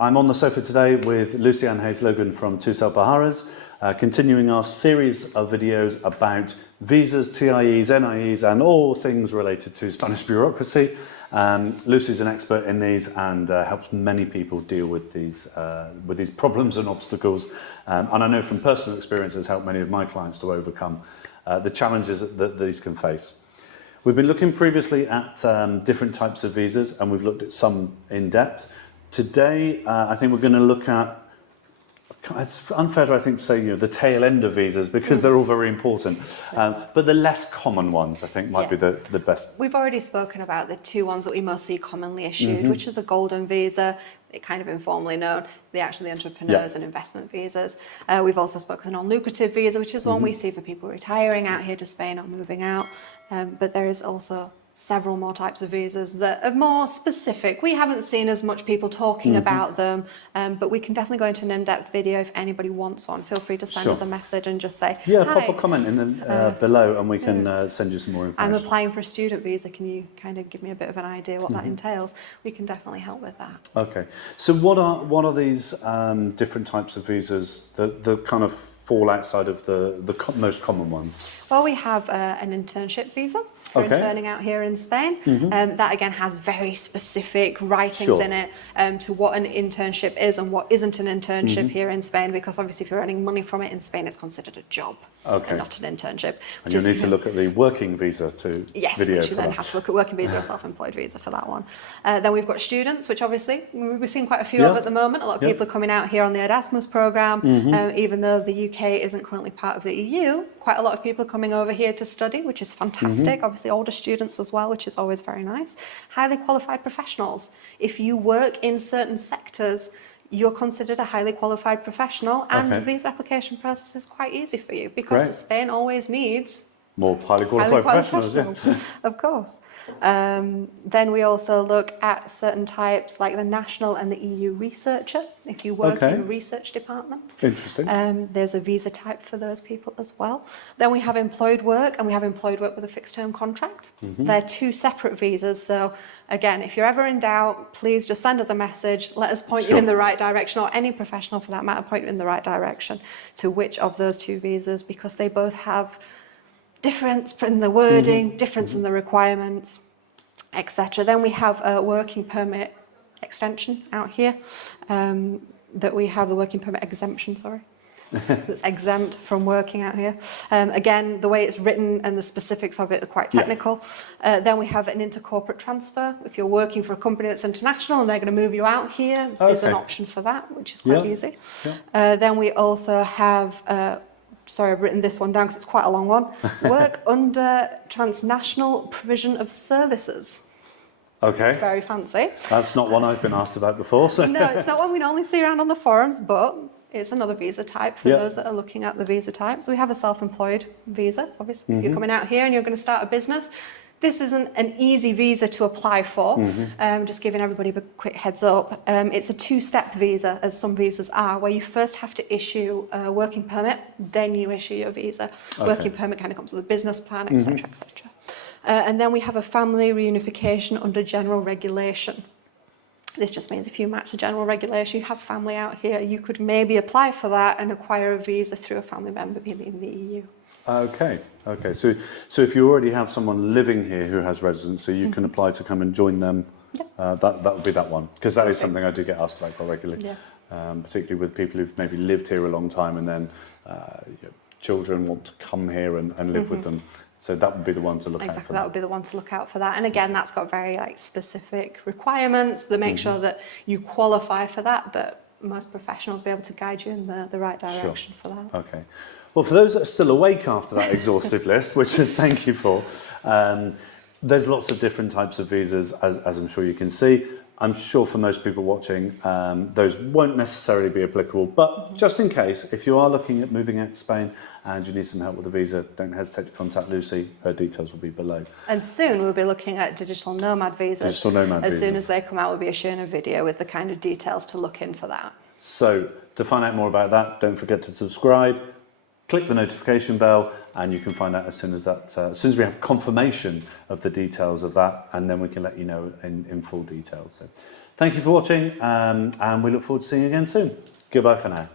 I'm on the sofa today with Lucy Ann Hayes-Logan from Tucel Baharas, continuing our series of videos about visas, TIEs, NIEs and all things related to Spanish bureaucracy. Lucy's an expert in these and helps many people deal with these problems and obstacles. And I know from personal experience has helped many of my clients to overcome the challenges that these can face. We've been looking previously at different types of visas and we've looked at some in depth. Today, I think we're going to look at, it's unfair, I think, to say, the tail end of visas because they're all very important. But the less common ones, I think, might be the best. We've already spoken about the two ones that we most see commonly issued, which is the golden visa, kind of informally known, the entrepreneurs and investment visas. We've also spoken on non-lucrative visa, which is one we see for people retiring out here to Spain or moving out. But there is also several more types of visas that are more specific. We haven't seen as much people talking about them, but we can definitely go into an in-depth video if anybody wants one. Feel free to send us a message and just say, hi. Pop a comment in the below and we can send you some more information. I'm applying for a student visa. Can you kind of give me a bit of an idea what that entails? We can definitely help with that. Okay. So what are these different types of visas that kind of fall outside of the most common ones? Well, we have an internship visa for interning out here in Spain. That again has very specific writings in it to what an internship is and what isn't an internship here in Spain, because obviously if you're earning money from it in Spain, it's considered a job and not an internship. And you'll need to look at the working visa to video you then have to look at working visa or self-employed visa for that one. Then we've got students, which obviously we're seeing quite a few of at the moment. A lot of people are coming out here on the Erasmus programme, even though the UK isn't currently part of the EU. Quite a lot of people coming over here to study, which is fantastic. Obviously older students as well, which is always very nice. Highly qualified professionals. If you work in certain sectors, you're considered a highly qualified professional, and the visa application process is quite easy for you because Spain always needs more highly qualified professionals. Of course. Then we also look at certain types like the national and the EU researcher. If you work in a research department, there's a visa type for those people as well. Then we have employed work, and we have employed work with a fixed term contract. They're two separate visas. So again, if you're ever in doubt, please just send us a message. Let us point you in the right direction, or any professional for that matter, point you in the right direction to which of those two visas, because they both have difference in the wording, difference in the requirements, etc. Then we have a working permit extension out here, that we have the working permit exemption, that's exempt from working out here. Again, the way it's written and the specifics of it are quite technical. Then we have an intercorporate transfer. If you're working for a company that's international and they're going to move you out here, there's an option for that, which is quite easy. Then we also have sorry, I've written this one down because it's quite a long one. Work under transnational provision of services. Okay. Very fancy. That's not one I've been asked about before. So. No, it's not one we normally see around on the forums, but it's another visa type for those that are looking at the visa type. So we have a self-employed visa, obviously. If you're coming out here and you're going to start a business, this isn't an easy visa to apply for. Just giving everybody a quick heads up. It's a two-step visa, as some visas are, where you first have to issue a working permit, then you issue your visa. Working permit kind of comes with a business plan, etc., etc. And then we have a family reunification under general regulation. This just means if you match the general regulation, you have family out here, you could maybe apply for that and acquire a visa through a family member being in the EU. Okay. So if you already have someone living here who has residency, you can apply to come and join them. That would be that one, because that is something I do get asked about quite regularly, particularly with people who've maybe lived here a long time and then children want to come here and live with them. So that would be the one to look out for. Exactly, that would be the one to look out for that. And again, that's got very specific requirements that make sure that you qualify for that, but most professionals will be able to guide you in the right direction for that. Okay. Well, for those that are still awake after that exhaustive list, which thank you for, there's lots of different types of visas, as I'm sure you can see. I'm sure for most people watching, those won't necessarily be applicable, but just in case, if you are looking at moving out to Spain and you need some help with the visa, don't hesitate to contact Lucy. Her details will be below. And soon we'll be looking at digital nomad visas. Digital nomad visas. As soon as they come out, we'll be sharing a video with the kind of details to look in for that. So to find out more about that, don't forget to subscribe. Click the notification bell and you can find out as soon as we have confirmation of the details of that, and then we can let you know in full detail. So Thank you for watching, and we look forward to seeing you again soon. Goodbye for now.